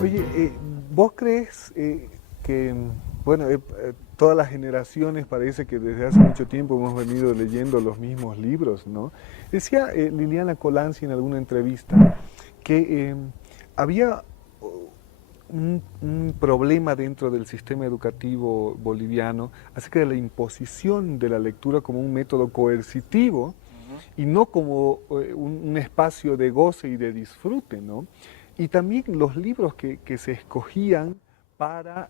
Oye, ¿vos crees que, bueno, todas las generaciones parece que desde hace mucho tiempo hemos venido leyendo los mismos libros, ¿no? Decía Liliana Colanzi en alguna entrevista que había un problema dentro del sistema educativo boliviano acerca de la imposición de la lectura como un método coercitivo y no como un espacio de goce y de disfrute, ¿no? Y también los libros que se escogían para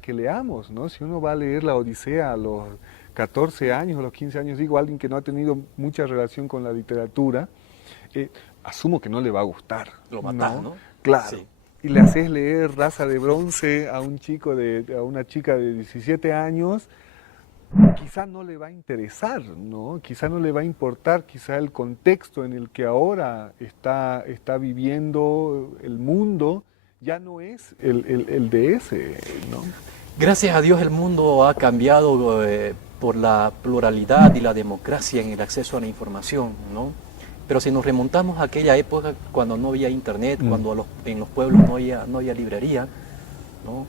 que leamos, ¿no? Si uno va a leer la Odisea a los 14 años, a los 15 años, digo, alguien que no ha tenido mucha relación con la literatura, asumo que no le va a gustar, Lo matás, ¿no? ¿no? Claro. Sí. Y le haces leer Raza de Bronce a un chico a una chica de 17 años, quizá no le va a interesar, ¿no? Quizá no le va a importar, quizá el contexto en el que ahora está viviendo el mundo ya no es el de ese, ¿no? Gracias a Dios el mundo ha cambiado por la pluralidad y la democracia en el acceso a la información, ¿no? Pero si nos remontamos a aquella época cuando no había internet, cuando en los pueblos no había librería, ¿no?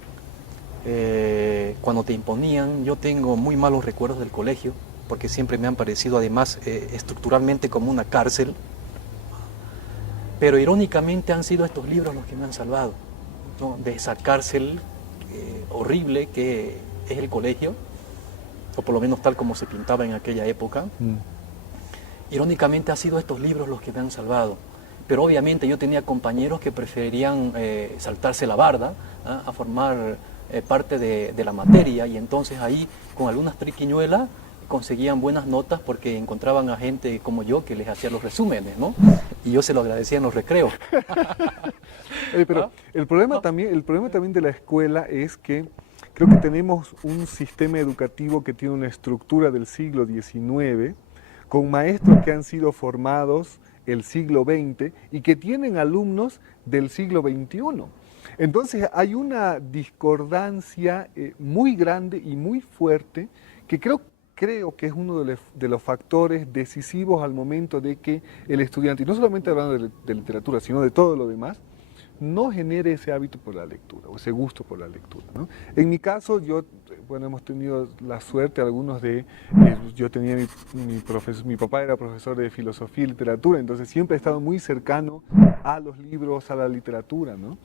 Cuando te imponían, yo tengo muy malos recuerdos del colegio, porque siempre me han parecido además estructuralmente como una cárcel, pero irónicamente han sido estos libros los que me han salvado, ¿no? De esa cárcel horrible que es el colegio, o por lo menos tal como se pintaba en aquella época. Irónicamente han sido estos libros los que me han salvado, pero obviamente yo tenía compañeros que preferían saltarse la barda, ¿ah? A formar parte de la materia, y entonces ahí con algunas triquiñuelas conseguían buenas notas porque encontraban a gente como yo que les hacía los resúmenes, ¿no? Y yo se lo agradecía en los recreos. Pero ¿Ah? el problema también de la escuela es que creo que tenemos un sistema educativo que tiene una estructura del siglo XIX, con maestros que han sido formados el siglo XX y que tienen alumnos del siglo XXI. Entonces hay una discordancia muy grande y muy fuerte que creo que es uno de los factores decisivos al momento de que el estudiante, y no solamente hablando de literatura, sino de todo lo demás, no genere ese hábito por la lectura o ese gusto por la lectura, ¿no? En mi caso, bueno, hemos tenido la suerte, algunos yo tenía mi papá era profesor de filosofía y literatura, entonces siempre he estado muy cercano a los libros, a la literatura, ¿no?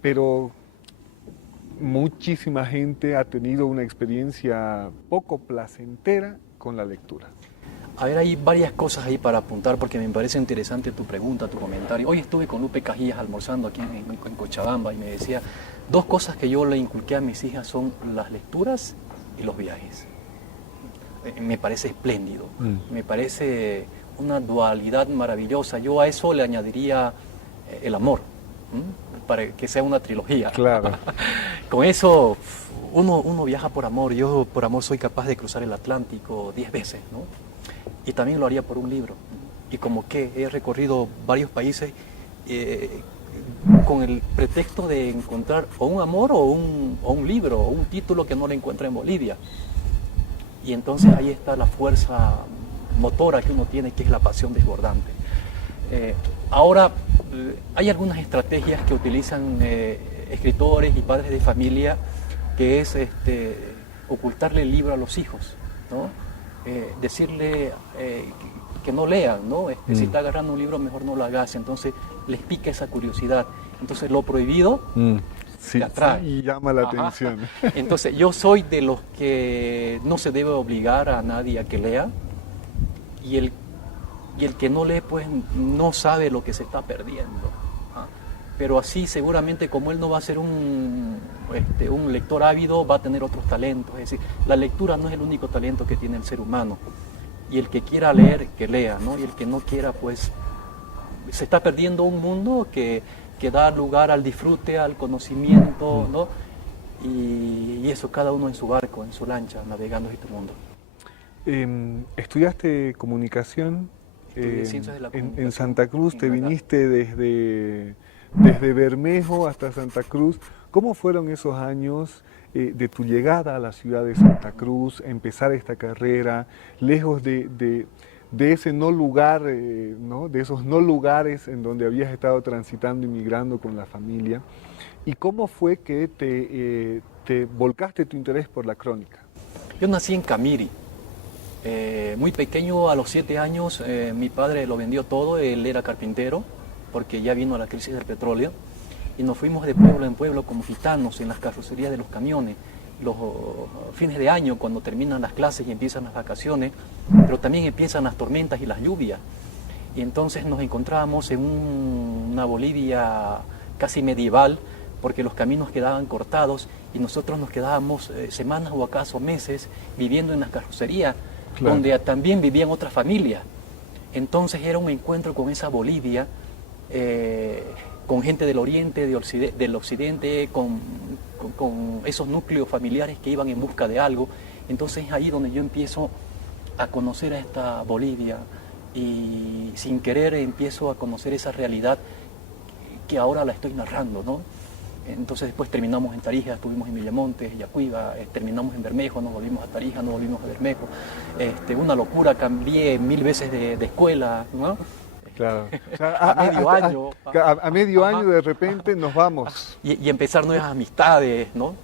Pero muchísima gente ha tenido una experiencia poco placentera con la lectura. A ver, hay varias cosas ahí para apuntar porque me parece interesante tu pregunta, tu comentario. Hoy estuve con Lupe Cajías almorzando aquí en Cochabamba y me decía, dos cosas que yo le inculqué a mis hijas son las lecturas y los viajes. Me parece espléndido, me parece una dualidad maravillosa. Yo a eso le añadiría el amor, para que sea una trilogía. Claro. Con eso uno viaja por amor. Yo por amor soy capaz de cruzar el Atlántico 10 veces, ¿no? Y también lo haría por un libro. Y como que he recorrido varios países con el pretexto de encontrar o un amor o un libro o un título que no le encuentra en Bolivia. Y entonces ahí está la fuerza motora que uno tiene, que es la pasión desbordante. Ahora, hay algunas estrategias que utilizan escritores y padres de familia, que es ocultarle el libro a los hijos, ¿no? Decirle que no lean, ¿no? Si está agarrando un libro, mejor no lo hagas. Entonces les pica esa curiosidad. Entonces lo prohibido sí, te atrae. Sí, y llama la atención. Entonces yo soy de los que no se debe obligar a nadie a que lea, y el que no lee pues no sabe lo que se está perdiendo. Pero así seguramente, como él no va a ser un lector ávido, va a tener otros talentos. Es decir, la lectura no es el único talento que tiene el ser humano. Y el que quiera leer, que lea, ¿no? Y el que no quiera, pues se está perdiendo un mundo que da lugar al disfrute, al conocimiento, ¿no? Y eso, cada uno en su barco, en su lancha, navegando este mundo. ¿Estudiaste comunicación? Ciencias de la comunicación en Santa Cruz, en te Granada. viniste desde Bermejo hasta Santa Cruz. ¿Cómo fueron esos años de tu llegada a la ciudad de Santa Cruz, empezar esta carrera, lejos de ese no lugar, ¿no? De esos no lugares en donde habías estado transitando, inmigrando con la familia. ¿Y cómo fue que te volcaste tu interés por la crónica? Yo nací en Camiri. Muy pequeño, a los 7 años, mi padre lo vendió todo, él era carpintero, porque ya vino la crisis del petróleo, y nos fuimos de pueblo en pueblo como gitanos en las carrocerías de los camiones, los fines de año, cuando terminan las clases y empiezan las vacaciones, pero también empiezan las tormentas y las lluvias. Y entonces nos encontrábamos en una Bolivia casi medieval, porque los caminos quedaban cortados y nosotros nos quedábamos semanas o acaso meses viviendo en las carrocerías, claro, donde también vivían otras familias. Entonces era un encuentro con esa Bolivia, con gente del oriente, del occidente, con esos núcleos familiares que iban en busca de algo. Entonces es ahí donde yo empiezo a conocer a esta Bolivia y sin querer empiezo a conocer esa realidad que ahora la estoy narrando, ¿no? Entonces después terminamos en Tarija, estuvimos en Villamontes, Yacuiba, terminamos en Bermejo, nos volvimos a Tarija, nos volvimos a Bermejo. Una locura, cambié 1000 veces de escuela, ¿no? Claro. O sea, a medio año. A medio año de repente nos vamos. Y empezar nuevas amistades, ¿no?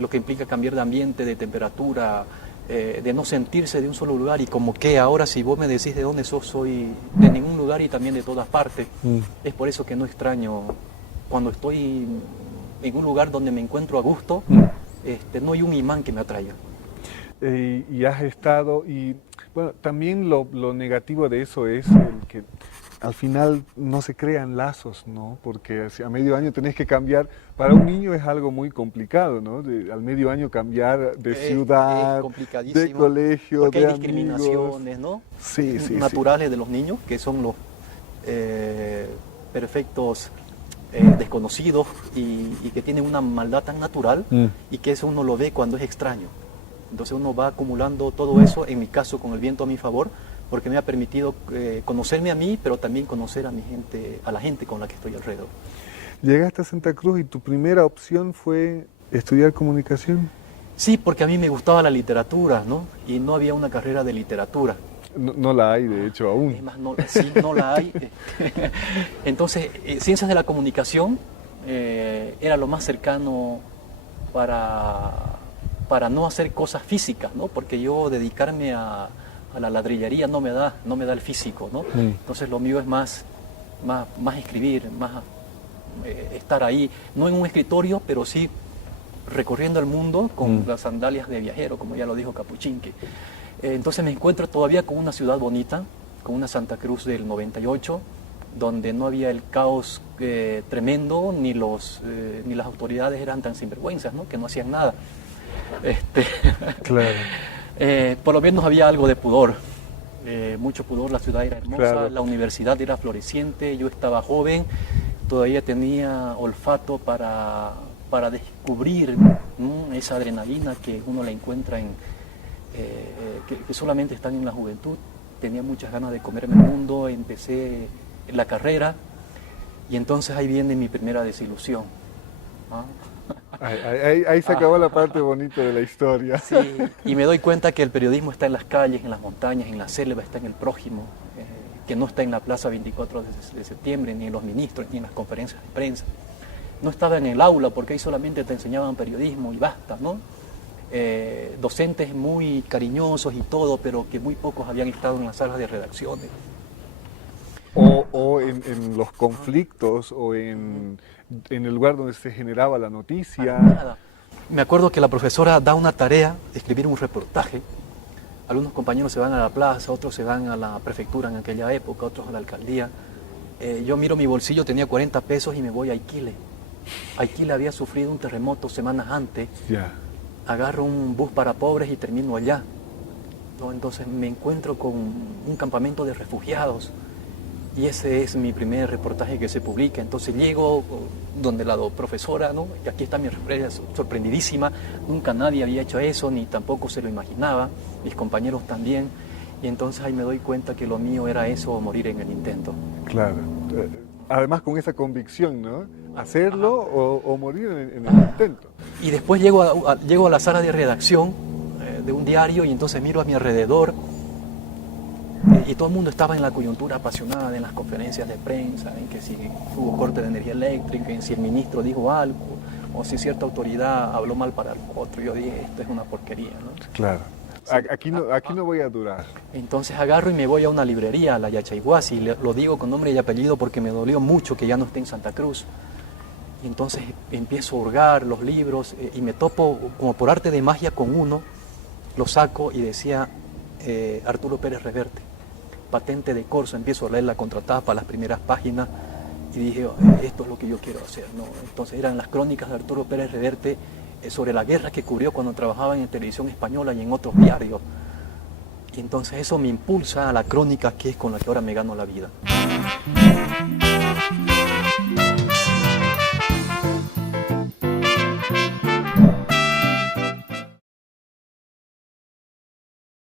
Lo que implica cambiar de ambiente, de temperatura, de no sentirse de un solo lugar. Y como que ahora si vos me decís de dónde sos, soy de ningún lugar y también de todas partes. Es por eso que no extraño cuando estoy en un lugar donde me encuentro a gusto, no hay un imán que me atraiga. Y has estado, y bueno, también lo negativo de eso es el que al final no se crean lazos, ¿no? Porque a medio año tenés que cambiar, para un niño es algo muy complicado, ¿no? Al medio año cambiar de ciudad, de colegio, porque de hay discriminaciones, ¿no? Sí, sí, naturales de los niños, que son los perfectos desconocidos y que tienen una maldad tan natural y que eso uno lo ve cuando es extraño. Entonces uno va acumulando todo eso, en mi caso con el viento a mi favor, porque me ha permitido conocerme a mí, pero también conocer a mi gente, a la gente con la que estoy alrededor. Llegaste a Santa Cruz y tu primera opción fue estudiar comunicación. Sí, porque a mí me gustaba la literatura, ¿no? Y no había una carrera de literatura. No la hay, de hecho, aún. Es más, sí, no la hay. Entonces, ciencias de la comunicación era lo más cercano para no hacer cosas físicas, ¿no? Porque yo dedicarme a la ladrillería no me da el físico, ¿no? Entonces lo mío es más escribir, más estar ahí, no en un escritorio, pero sí recorriendo el mundo con las sandalias de viajero, como ya lo dijo Capuchinque. Entonces me encuentro todavía con una ciudad bonita, con una Santa Cruz del 98, donde no había el caos tremendo, ni las autoridades eran tan sinvergüenzas, ¿no? Que no hacían nada. Claro. Por lo menos había algo de pudor, mucho pudor, la ciudad era hermosa, claro, la universidad era floreciente, yo estaba joven, todavía tenía olfato para descubrir, ¿no? Esa adrenalina que uno la encuentra que solamente están en la juventud. Tenía muchas ganas de comerme el mundo, empecé la carrera y entonces ahí viene mi primera desilusión, ¿no? Ahí se acabó la parte bonita de la historia. Sí, y me doy cuenta que el periodismo está en las calles, en las montañas, en la selva, está en el prójimo, que no está en la plaza 24 de septiembre, ni en los ministros, ni en las conferencias de prensa. No estaba en el aula porque ahí solamente te enseñaban periodismo y basta, ¿no? Docentes muy cariñosos y todo, pero que muy pocos habían estado en las salas de redacciones. O en los conflictos, o en el lugar donde se generaba la noticia. Nada. Me acuerdo que la profesora da una tarea de escribir un reportaje. Algunos compañeros se van a la plaza, otros se van a la prefectura en aquella época, otros a la alcaldía. Yo miro mi bolsillo, tenía 40 pesos y me voy a Iquile. Iquile había sufrido un terremoto semanas antes. Yeah. Agarro un bus para pobres y termino allá, ¿no? Entonces me encuentro con un campamento de refugiados y ese es mi primer reportaje que se publica. Entonces llego donde la profesora, ¿no? Y aquí está mi referencia, sorprendidísima, nunca nadie había hecho eso, ni tampoco se lo imaginaba, mis compañeros también, y entonces ahí me doy cuenta que lo mío era eso o morir en el intento. Claro. Además con esa convicción, ¿no? hacerlo o morir en el intento. Y después llego a la sala de redacción de un diario y entonces miro a mi alrededor y todo el mundo estaba en la coyuntura apasionada, en las conferencias de prensa, en que si hubo corte de energía eléctrica, en si el ministro dijo algo, o si cierta autoridad habló mal para el otro. Yo dije, esto es una porquería, ¿no? Claro. Aquí no voy a durar. Entonces agarro y me voy a una librería, a la Yachaiguasi, y lo digo con nombre y apellido porque me dolió mucho que ya no esté en Santa Cruz. Y entonces empiezo a hurgar los libros y me topo como por arte de magia con uno, lo saco y decía Arturo Pérez Reverte, patente de corso. Empiezo a leer la contratapa, las primeras páginas y dije, esto es lo que yo quiero hacer, ¿no? Entonces eran las crónicas de Arturo Pérez Reverte sobre la guerra que cubrió cuando trabajaba en televisión española y en otros diarios. Y entonces eso me impulsa a la crónica que es con la que ahora me gano la vida.